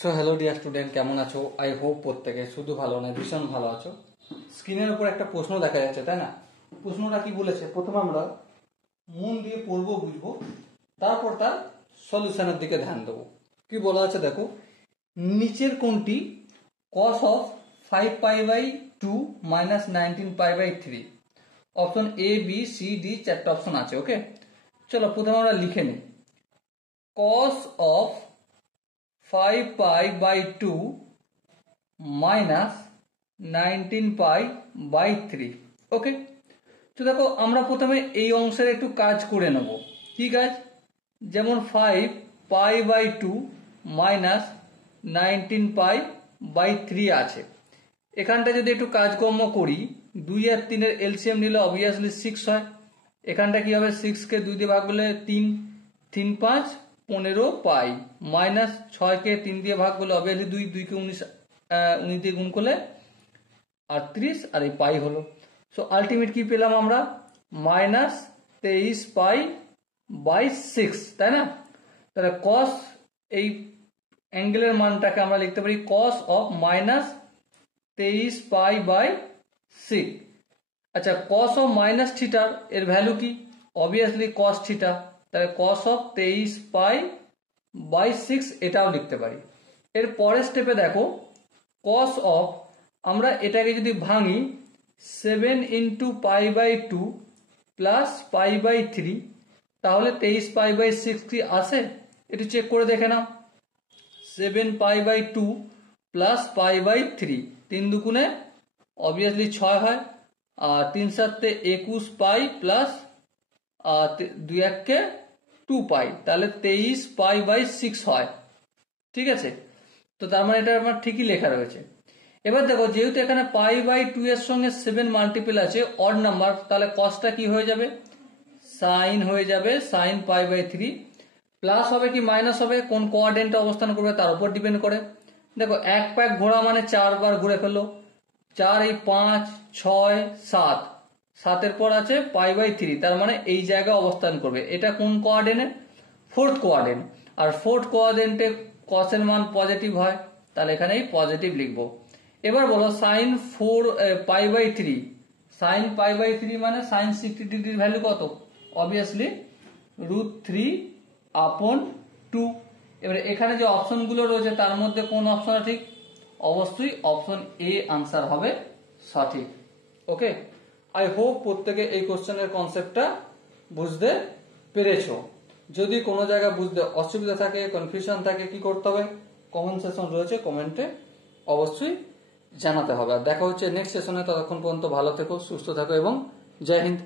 So hello dear student, কেমন আছো? I hope প্রত্যেকে শুধু ভালো নয় ভীষণ ভালো আছো। স্ক্রিনের উপর একটা প্রশ্ন দেখা যাচ্ছে, তাই না? প্রশ্নটা কি বলেছে, প্রথমে আমরা মন দিয়ে পড়বো, বুঝবো, তারপর তার সলিউশনের দিকে ধ্যান দেবো। কি বলা আছে দেখো, নিচের কোনটি cos of 5π/2 minus 19π/3? Option A, B, C, D, চারটা অপশন আছে। ওকে, চলো প্রথমে আমরা লিখে নিই। cos of 5π/2 minus 19π/3। ওকে, তো দেখো আমরা প্রথমে এই অংশের একটু কাজ করে নেব। কি কাজ? যেমন 5π/2 মাইনাস 19π/3 আছে, এখানটা যদি একটু কাজকর্ম করি, 2 আর 3 এর এলসিএম নিলে অবভিয়াসলি 6 হয়। এখানটা কি হবে, 6 কে 2 দিয়ে ভাগ করলে 3, 3 5 15 পাই, মাইনাস 6 কে 3 দিয়ে ভাগ করলে অবভিয়াসলি 2, 2 কে 19 দিয়ে গুণ করলে 38, আর এই পাই হলো। সো আলটিমেট কি পেলাম আমরা, মাইনাস 23π/6, তাই না? তাহলে কস, এই অ্যাঙ্গেলের মানটাকে আমরা লিখতে পারি কস অফ মাইনাস 23π/6। আচ্ছা, কস অফ মাইনাস থিটার এর ভ্যালু কি? অবভিয়াসলি কস থিটা, তাহলে কস অফ 23π/6 এটাও লিখতে পারি। এর পরের স্টেপে দেখো, কস অফ, আমরা এটাকে যদি ভাঙি 7 × π/2 প্লাস π/3, তাহলে 23π/6 কি আসে? একটু চেক করে দেখে নাও। 7π/2 প্লাস π/3, 3 দুগুণে অবভিয়াসলি 6 হয়, আর 3 7 21 পাই প্লাস 2 1 কে 2 পাই, তাহলে 23π/6 হয়। ঠিক আছে, তো তার মানে এটা আমার ঠিকই লেখা রয়েছে। এবার দেখো, যেহেতু এখানে π/2 এর সঙ্গে 7 মাল্টিপল আছে, অড নাম্বার, তাহলে কসটা কি হয়ে যাবে, সাইন হয়ে যাবে, সাইন π/3। প্লাস হবে কি মাইনাস হবে, কোন কোয়াড্রেন্টে অবস্থান করবে তার উপর ডিপেন্ড করে। দেখো, এক প্যাক ঘোরা মানে 4 বার ঘুরে ফেললো, 4 এই 5 6 7, 7 পর আছে π/3, তার মানে এই জায়গায় অবস্থান করবে। এটা কোন কোয়াড্রেন্টে? Fourth quadrant. আর ফোর্থ কোয়াড্রেন্টে কসের মান পজিটিভ হয়, তাহলে এখানে পজিটিভ লিখবো। এবার বলো সাইন 4π/3, সাইন π/3 মানে সাইন 60 ডিগ্রির ভ্যালু কত? অবভিয়াসলি √3/2। এবারে এখানে যে অপশনগুলো রয়েছে তার মধ্যে কোন অপশনটা ঠিক? অবশ্যই অপশন এ আনসার হবে সঠিক। ওকে, আই হোপ প্রত্যেকে এই কোশ্চেনের কনসেপ্টটা বুঝতে পেরেছো। যদি কোনো জায়গায় বুঝতে অসুবিধা থাকে, কনফিউশন থাকে, কি করতে হবে? কমেন্ট সেকশন রয়েছে, কমেন্টে অবশ্যই জানাতে হবে। আর দেখা হচ্ছে নেক্সট সেশনে, ততক্ষণ পর্যন্ত ভালো থেকো, সুস্থ থাকো এবং জয় হিন্দ।